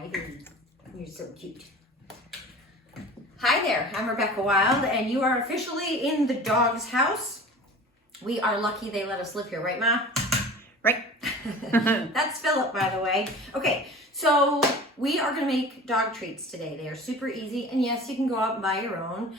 Hi, baby. You're so cute. Hi there, I'm Rebecca Wild, and you are officially in the dog's house. We are lucky they let us live here, right, Ma? Right? That's Philip, by the way. Okay, so we are going to make dog treats today. They are super easy, and yes, you can go out and buy your own.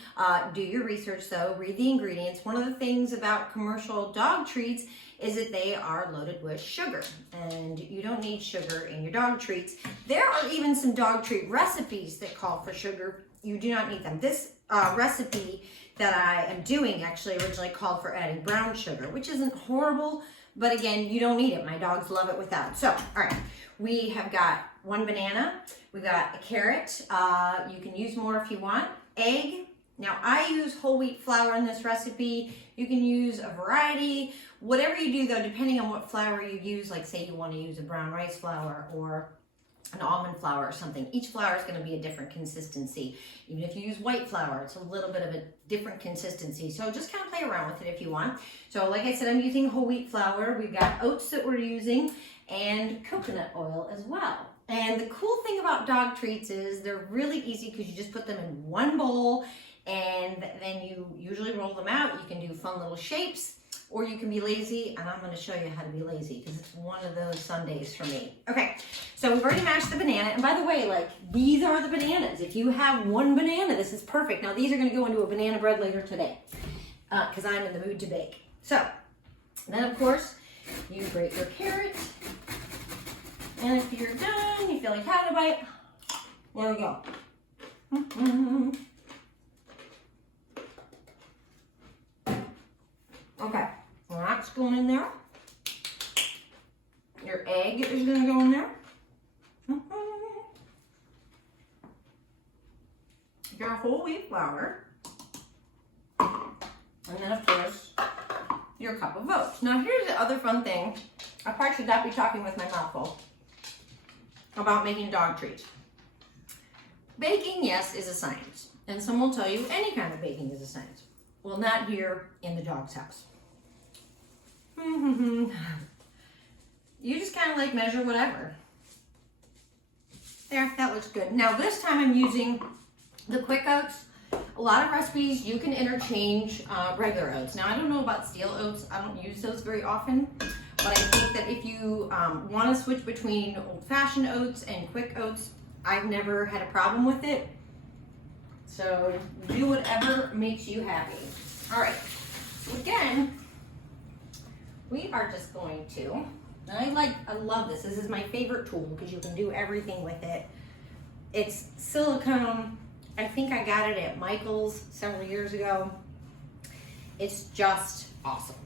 Do your research, though. Read the ingredients. One of the things about commercial dog treats is that they are loaded with sugar, and you don't need sugar in your dog treats. There are even some dog treat recipes that call for sugar. You do not need them. This recipe that I am doing actually originally called for adding brown sugar, which isn't horrible, but again, you don't need it. My dogs love it without. So, all right, we have got 1 banana, we've got a carrot, you can use more if you want, egg. Now I use whole wheat flour in this recipe. You can use a variety. Whatever you do though, depending on what flour you use, like say you want to use a brown rice flour or an almond flour or something. Each flour is going to be a different consistency. Even if you use white flour, it's a little bit of a different consistency. So just kind of play around with it if you want. So like I said, I'm using whole wheat flour. We've got oats that we're using and coconut oil as well. And the cool thing about dog treats is they're really easy because you just put them in one bowl and then you usually roll them out. You can do fun little shapes, or you can be lazy, and I'm going to show you how to be lazy because it's one of those Sundays for me. Okay, so we've already mashed the banana, and by the way, like, these are the bananas. If you have 1 banana, this is perfect. Now, these are going to go into a banana bread later today because I'm in the mood to bake. So, then, of course, you grate your carrot, and if you're done, you feel like having a bite, there we go. Okay, well, that's going in there. Your egg is going to go in there. Your whole wheat flour. And then, of course, your cup of oats. Now, here's the other fun thing. I probably should not be talking with my mouth full about making dog treats. Baking, yes, is a science. And some will tell you any kind of baking is a science. Well, not here in the dog's house. You just kind of like measure whatever. There, that looks good. Now this time I'm using the quick oats. A lot of recipes you can interchange regular oats. Now I don't know about steel oats. I don't use those very often. But I think that if you want to switch between old-fashioned oats and quick oats, I've never had a problem with it. So do whatever makes you happy. All right, so again, we are just going to, and I love this. This is my favorite tool because you can do everything with it. It's silicone. I think I got it at Michael's several years ago. It's just awesome.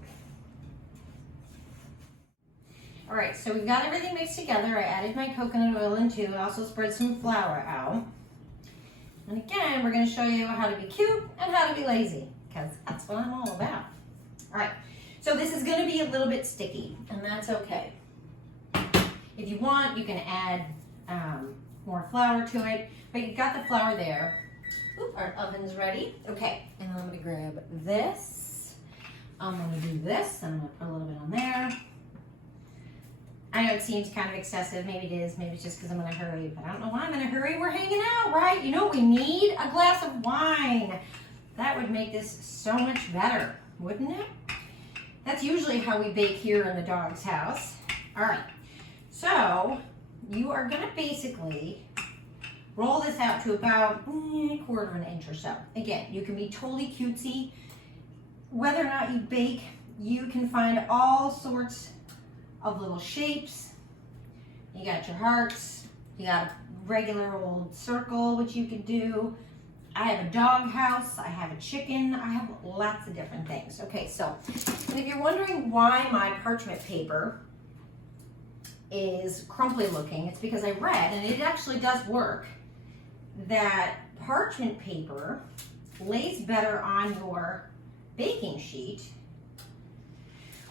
All right, so we've got everything mixed together. I added my coconut oil in too. I also spread some flour out. And again, we're going to show you how to be cute and how to be lazy, because that's what I'm all about. All right, so this is going to be a little bit sticky, and that's okay. If you want, you can add more flour to it, but you've got the flour there. Oop, our oven's ready. Okay, and I'm going to grab this. I'm going to do this, and I'm going to put a little bit on there. I know it seems kind of excessive. Maybe it is. Maybe it's just because I'm in a hurry. But I don't know why I'm in a hurry. We're hanging out, right? You know, we need a glass of wine. That would make this so much better, wouldn't it? That's usually how we bake here in the dog's house. All right. So you are going to basically roll this out to about a quarter of an inch or so. Again, you can be totally cutesy. Whether or not you bake, you can find all sorts of little shapes. You got your hearts, you got a regular old circle, which you could do. I have a dog house, I have a chicken, I have lots of different things. Okay, so and if you're wondering why my parchment paper is crumply looking, it's because I read, and it actually does work, that parchment paper lays better on your baking sheet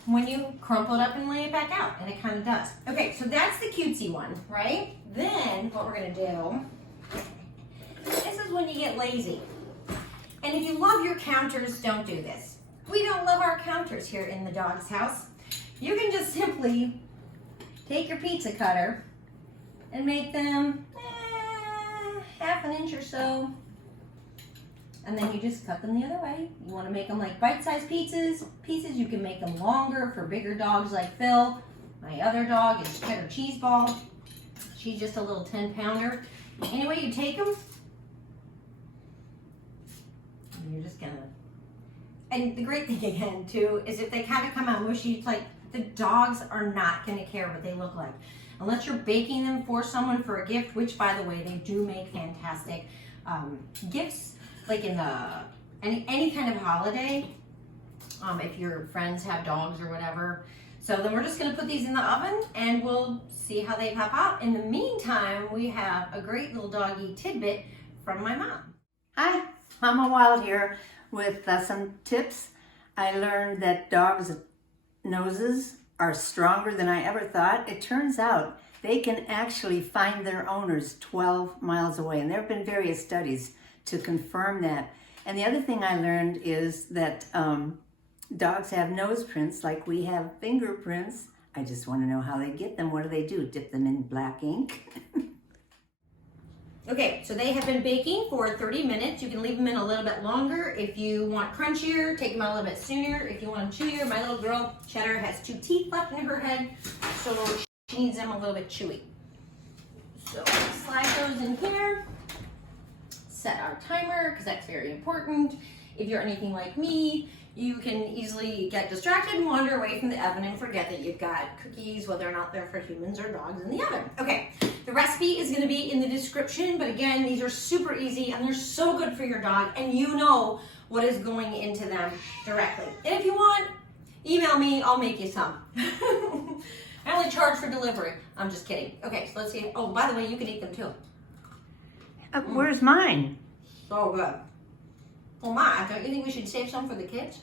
when you crumple it up and lay it back out, and it kind of does. Okay, so that's the cutesy one, right? Then what we're gonna do, this is when you get lazy. And if you love your counters, don't do this. We don't love our counters here in the dog's house. You can just simply take your pizza cutter and make them half an inch or so. And then you just cut them the other way. You want to make them like bite-sized pieces. You can make them longer for bigger dogs like Phil. My other dog is Cheddar Cheese Ball. She's just a little 10-pounder. Anyway, you take them, and you're just gonna. And the great thing again too is if they kind of come out mushy, like the dogs are not gonna care what they look like, unless you're baking them for someone for a gift. Which, by the way, they do make fantastic gifts. Like in the any kind of holiday, if your friends have dogs or whatever. So then we're just gonna put these in the oven and we'll see how they pop out. In the meantime, we have a great little doggy tidbit from my mom. Hi, Mama Wild here with some tips. I learned that dogs' noses are stronger than I ever thought. It turns out they can actually find their owners 12 miles away, and there have been various studies to confirm that. And the other thing I learned is that dogs have nose prints like we have fingerprints. I just want to know how they get them. What do? Dip them in black ink? Okay, so they have been baking for 30 minutes. You can leave them in a little bit longer. If you want crunchier, take them out a little bit sooner. If you want them chewier, my little girl, Cheddar, has 2 teeth left in her head, so she needs them a little bit chewy. So slide those in here. Set our timer, because that's very important. If you're anything like me, you can easily get distracted and wander away from the oven and forget that you've got cookies, whether or not they're for humans or dogs, in the oven. Okay, the recipe is going to be in the description, but again, these are super easy and they're so good for your dog, and you know what is going into them directly. And if you want, email me, I'll make you some. I only charge for delivery. I'm just kidding. Okay, so let's see. Oh, by the way, you can eat them too. Where's mine? So good. Well, Ma, don't you think we should save some for the kids?